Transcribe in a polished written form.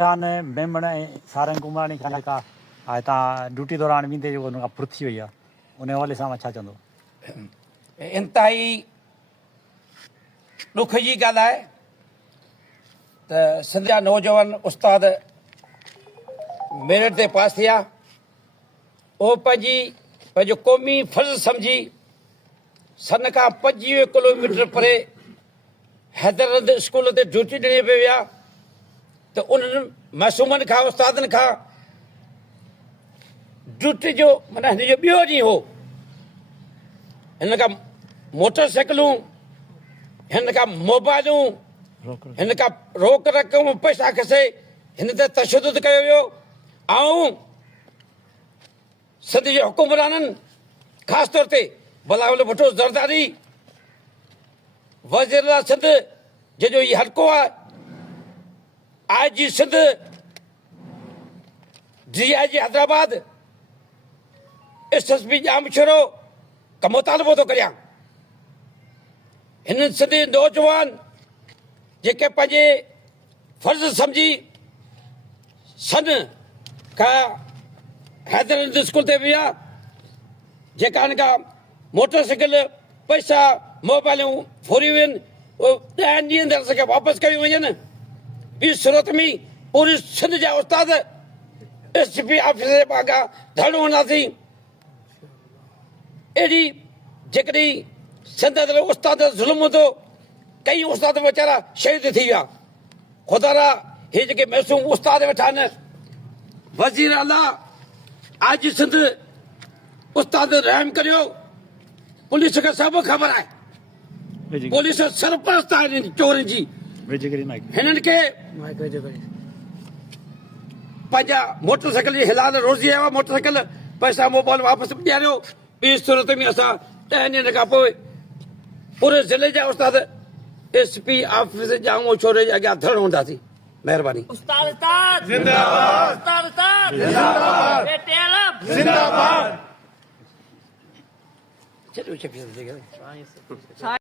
ने मेमण सारंग कुमार खाने का आयता ड्यूटी दौरान भी जो उनका पृथ्वी हुई उन हवाले से अच्छा चंदो इंतहाई दुख जी ॻाल्हि आहे त सिंध जा नौजवान उस्ताद मेरिट ते पास थिया उहो पंहिंजो क़ौमी फर्ज़ सम्झी सन खां 25 किलोमीटर परे हैदराबाद स्कूल ते ड्यूटी ॾिनी पई विया त उन्हनि मासूमनि खां उस्तादनि खां ड्यूटी जो माना हिन जो ॿियो ॾींहुं हो हिन खां मोटर साइकिलूं हिन खां मोबाइलूं हिन खां रोक रक़म पैसा खसे हिन ते तशदुद कयो वियो ऐं सिंध जे हुकुमराननि ख़ासि तौर ते बिलावल भुट्टो ज़रदारी वज़ीर सिंध जंहिंजो इहो हल्को आहे IG सिंध DIG हैदराबाद SSP जामशोरो का मुतालबो थो करियां हिननि सिंधी नौजवान जेके पंहिंजे फर्ज़ सम्झी सन खां हैदराबाद स्कूल ते विया जेका हिन खां मोटर साइकिल पैसा मोबाइलूं फुरियूं आहिनि उहे 10 ॾींहंनि ते असांखे वापसि कयूं वञनि ॿी सूरत में पूरी सिंध जा उस्ताद SSP ऑफिस जे अॻियां धरणो हूंदासीं अहिड़ी जेकॾहिं सिंध ते उस्ताद ज़ुल्म हूंदो कई उस्ताद वीचारा शहीद थी विया ख़ुदा हे जेके मासूम उस्ताद वेठा आहिनि वज़ीर आला IG सिंध उस्ताद रहम करियो पुलिस खे सभु ख़बर आहे पुलिस सरपरस्त आहे चोरनि जी हिननि खे पंहिंजा मोटर साइकिल जी हिलाल रोज़ी आयो आहे मोटर साइकिल पैसा मोबाइल वापसि ॾियारियो ॿी सूरत में असां 10 ॾींहंनि खां पोइ पूरे ज़िले जा उस्ताद SP ऑफिस जामो छोरे जे अॻियां धरणो हूंदासीं महिरबानी उस्ताद जिंदाबाद उस्ताद जिंदाबाद जिंदाबाद चलो